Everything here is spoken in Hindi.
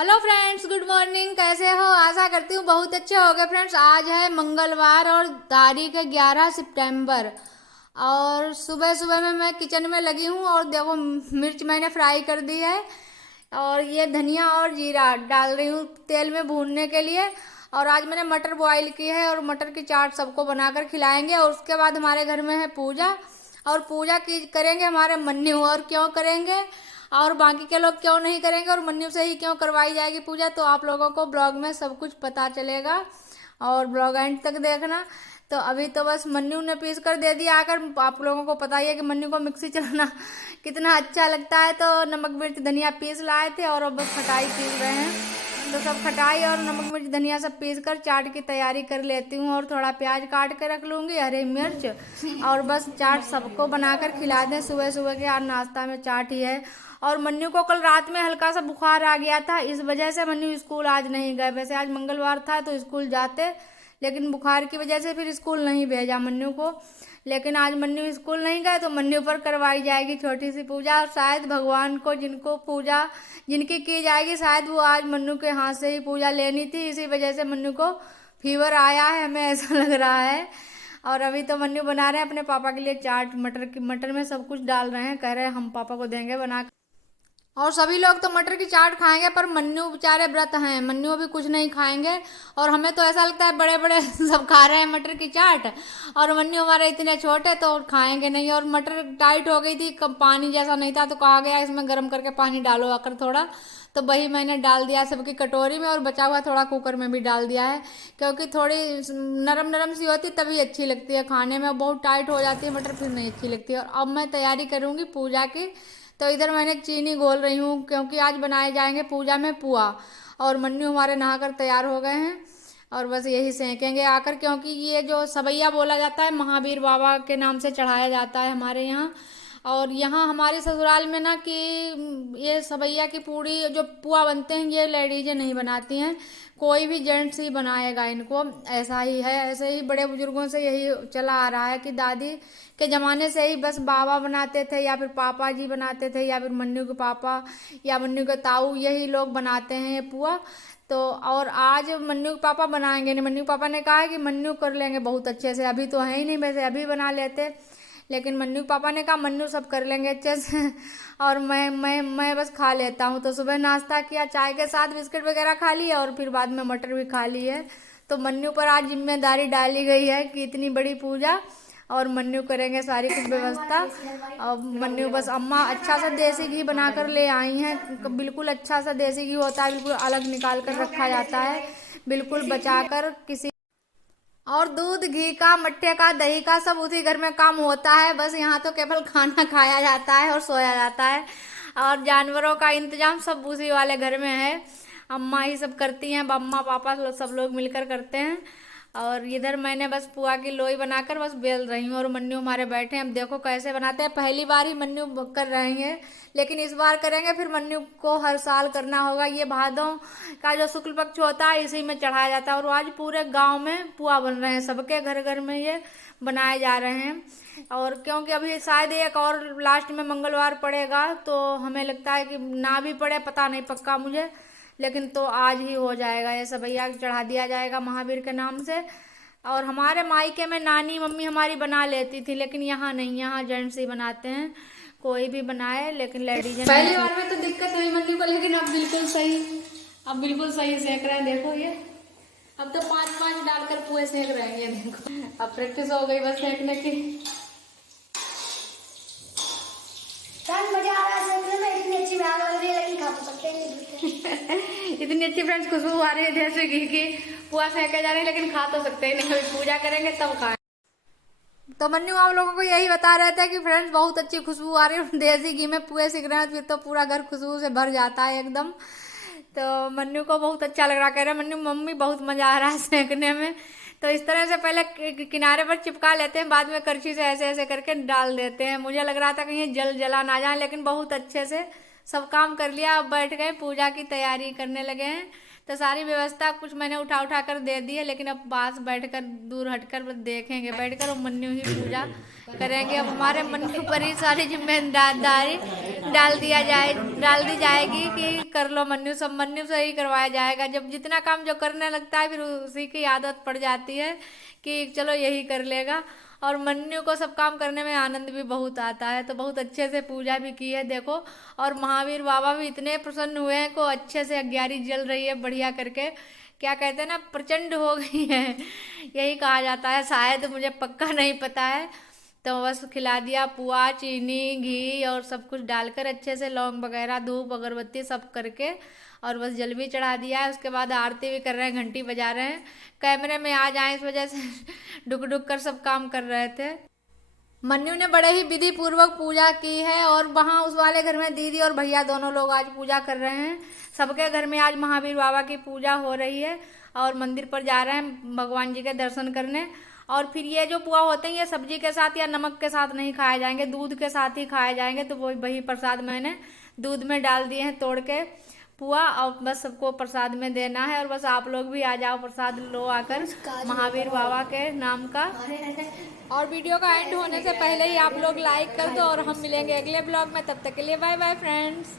Hello friends, good morning. कैसे हो? आशा करती हूँ बहुत अच्छे हो गए। फ्रेंड्स, आज है मंगलवार और तारीख है 11 सितंबर। और सुबह सुबह में मैं किचन में लगी हूँ और देखो मिर्च मैंने फ्राई कर दी है। और ये धनिया और जीरा डाल रही हूँ तेल में भूनने के लिए। और आज मैंने मटर बॉईल की है और मटर की चाट सबको बनाकर खिलाएंगे। और उसके बाद हमारे घर में है पूजा। और पूजा की करेंगे हमारे मन्नू। और क्यों करेंगे और बाकी के लोग क्यों नहीं करेंगे और मन्नू से ही क्यों करवाई जाएगी पूजा, तो आप लोगों को ब्लॉग में सब कुछ पता चलेगा और ब्लॉग एंड तक देखना। तो अभी तो बस मन्नू ने पीस कर दे दिया आकर। आप लोगों को पता ही है कि मन्नू को मिक्सी चलाना कितना अच्छा लगता है। तो नमक मिर्च धनिया पीस लाए थे और अब बस खटाई पीस रहे हैं। तो सब खटाई और नमक मिर्च धनिया सब पीस कर चाट की तैयारी कर लेती हूँ। और थोड़ा प्याज काट के रख लूँगी, हरी मिर्च। और बस चाट सबको बनाकर खिला दें। सुबह सुबह के आज नाश्ता में चाट ही है। और मन्नू को कल रात में हल्का सा बुखार आ गया था, इस वजह से मन्नू स्कूल आज नहीं गए। वैसे आज मंगलवार था तो स्कूल जाते, लेकिन बुखार की वजह से फिर स्कूल नहीं भेजा मन्नू को। लेकिन आज मन्नू स्कूल नहीं गए तो मन्नू पर करवाई जाएगी छोटी सी पूजा। और शायद भगवान को जिनको पूजा जिनकी की जाएगी, शायद वो आज मन्नू के हाथ से ही पूजा लेनी थी। इसी वजह से मन्नू को फीवर आया है, हमें ऐसा लग रहा है। और अभी तो मन्नू बना रहे हैं अपने पापा के लिए चाट। मटर में सब कुछ डाल रहे हैं, कह रहे हैं हम पापा को देंगे बना। और सभी लोग तो मटर की चाट खाएंगे, पर मन्नू बेचारे व्रत हैं, मन्नू अभी कुछ नहीं खाएंगे। और हमें तो ऐसा लगता है बड़े बड़े सब खा रहे हैं मटर की चाट, और मन्नू हमारे इतने छोटे तो खाएंगे नहीं। और मटर टाइट हो गई थी, कब पानी जैसा नहीं था, तो कहा गया इसमें गर्म करके पानी डालो आकर थोड़ा। तो वही मैंने डाल दिया सबकी कटोरी में, और बचा हुआ थोड़ा कुकर में भी डाल दिया है। क्योंकि थोड़ी नरम नरम सी होती तभी अच्छी लगती है खाने में, बहुत टाइट हो जाती है मटर फिर नहीं अच्छी लगती है। और अब मैं तैयारी करूँगी पूजा की। तो इधर मैंने चीनी घोल रही हूँ, क्योंकि आज बनाए जाएंगे पूजा में पुआ। और मन्नू हमारे नहाकर तैयार हो गए हैं और बस यही सेकेंगे आकर। क्योंकि ये जो सवैया बोला जाता है महावीर बाबा के नाम से चढ़ाया जाता है हमारे यहाँ। और यहाँ हमारे ससुराल में ना कि ये सवैया की पूड़ी जो पुआ बनते हैं ये लेडीजें नहीं बनाती हैं, कोई भी जेंट्स ही बनाएगा इनको। ऐसा ही है, ऐसे ही बड़े बुजुर्गों से यही चला आ रहा है कि दादी के ज़माने से ही बस बाबा बनाते थे, या फिर पापा जी बनाते थे, या फिर मन्नू के पापा या मन्नू के ताऊ, यही लोग बनाते हैं ये पुआ। तो और आज मन्नू के पापा बनाएंगे नहीं। मन्नू के पापा ने कहा है कि मन्नू कर लेंगे बहुत अच्छे से, अभी तो है ही नहीं, वैसे अभी बना लेते। लेकिन मन्नू के पापा ने कहा मन्नू सब कर लेंगे अच्छे से और मैं बस खा लेता हूँ। तो सुबह नाश्ता किया, चाय के साथ बिस्किट वगैरह खा लिया और फिर बाद में मटर भी खा ली है। तो मन्नू पर आज जिम्मेदारी डाली गई है कि इतनी बड़ी पूजा और मन्नू करेंगे सारी कुछ व्यवस्था। और मन्नू बस अम्मा अच्छा सा देसी घी बनाकर ले आई हैं, बिल्कुल अच्छा सा देसी घी होता है, बिल्कुल अलग निकाल कर रखा जाता है, बिल्कुल बचाकर किसी। और दूध घी का, मट्ठे का, दही का सब उसी घर में काम होता है। बस यहाँ तो केवल खाना खाया जाता है और सोया जाता है। और जानवरों का इंतजाम सब उसी वाले घर में है, अम्मा ही सब करती हैं, अम्मा पापा सब लोग मिलकर करते हैं। और इधर मैंने बस पुआ की लोई बनाकर बस बेल रही हूँ और मन्नू हमारे बैठे हैं। अब देखो कैसे बनाते हैं, पहली बार ही मन्नू कर रहे हैं, लेकिन इस बार करेंगे। फिर मन्नू को हर साल करना होगा। ये भादों का जो शुक्ल पक्ष होता है इसी में चढ़ाया जाता है। और आज पूरे गांव में पुआ बन रहे हैं, सबके घर घर में ये बनाए जा रहे हैं। और क्योंकि अभी शायद एक और लास्ट में मंगलवार पड़ेगा, तो हमें लगता है कि ना भी पड़े, पता नहीं पक्का मुझे, लेकिन तो आज ही हो जाएगा। ये सवैया चढ़ा दिया जाएगा महावीर के नाम से। और हमारे मायके में नानी मम्मी हमारी बना लेती थी, लेकिन यहाँ नहीं, यहाँ जेंट्स ही बनाते हैं, कोई भी बनाए, लेकिन लेडीज पहली बार में तो दिक्कत हुई मम्मी को, लेकिन अब बिल्कुल सही, अब बिल्कुल सही सेक रहे हैं। देखो ये अब तो 5-5 डालकर पुए सेक रहे हैं, ये देखो अब प्रैक्टिस हो गई बस सेकने की। मजा आ रहा है सेकने में, इतनी अच्छी आग लग रही है, लेकिन खा तो सकते नहीं। इतनी अच्छी फ्रेंड्स खुशबू आ रही है जैसे घी की, पुआ सेके जा रहे हैं, लेकिन खा तो सकते ही नहीं, कभी पूजा करेंगे तब खाएं। तो मन्नू आप लोगों को यही बता रहे थे कि फ्रेंड्स बहुत अच्छी खुशबू आ रही है, देसी घी में पुए सिक रहे हैं, फिर तो पूरा घर खुशबू से भर जाता है एकदम। तो मन्नू को बहुत अच्छा लग रहा, कह रहे मन्नू मम्मी बहुत मजा आ रहा है सेकने में। तो इस तरह से पहले किनारे पर चिपका लेते हैं, बाद में करछी से ऐसे ऐसे करके डाल देते हैं। मुझे लग रहा था कहीं जल जला ना जाए, लेकिन बहुत अच्छे से सब काम कर लिया। अब बैठ गए पूजा की तैयारी करने लगे हैं। तो सारी व्यवस्था कुछ मैंने उठा उठा कर दे दी है, लेकिन अब पास बैठकर दूर हटकर बस देखेंगे, बैठकर और मन्नू ही पूजा करेंगे। अब हमारे मन्नू पर ही सारी जिम्मेदारी डाल दी जाएगी कि कर लो मन्नू, सब मन्नू से ही करवाया जाएगा। जब जितना काम जो करने लगता है फिर उसी की आदत पड़ जाती है कि चलो यही कर लेगा, और मन्नू को सब काम करने में आनंद भी बहुत आता है। तो बहुत अच्छे से पूजा भी की है देखो, और महावीर बाबा भी इतने प्रसन्न हुए हैं को अच्छे से अग्यारी जल रही है बढ़िया करके, क्या कहते हैं ना, प्रचंड हो गई है यही कहा जाता है शायद, मुझे पक्का नहीं पता है। तो बस खिला दिया पुआ, चीनी, घी और सब कुछ डालकर अच्छे से, लौंग वगैरह, धूप अगरबत्ती सब करके, और बस जल भी चढ़ा दिया है। उसके बाद आरती भी कर रहे हैं, घंटी बजा रहे हैं। कैमरे में आ जाए इस वजह से डुक डुक कर सब काम कर रहे थे। मन्नू ने बड़े ही विधि पूर्वक पूजा की है, और वहाँ उस वाले घर में दीदी और भैया दोनों लोग आज पूजा कर रहे हैं। सबके घर में आज महावीर बाबा की पूजा हो रही है, और मंदिर पर जा रहे हैं भगवान जी के दर्शन करने। और फिर ये जो पुआ होते हैं ये सब्जी के साथ या नमक के साथ नहीं खाए जाएंगे, दूध के साथ ही खाए जाएंगे। तो वही प्रसाद मैंने दूध में डाल दिए हैं तोड़ के पुआ, और बस सबको प्रसाद में देना है। और बस आप लोग भी आ जाओ, प्रसाद लो आकर महावीर बाबा के नाम का। और वीडियो का एंड होने से पहले ही आप लोग लाइक कर दो, और हम मिलेंगे अगले ब्लॉग में। तब तक के लिए बाय बाय फ्रेंड्स।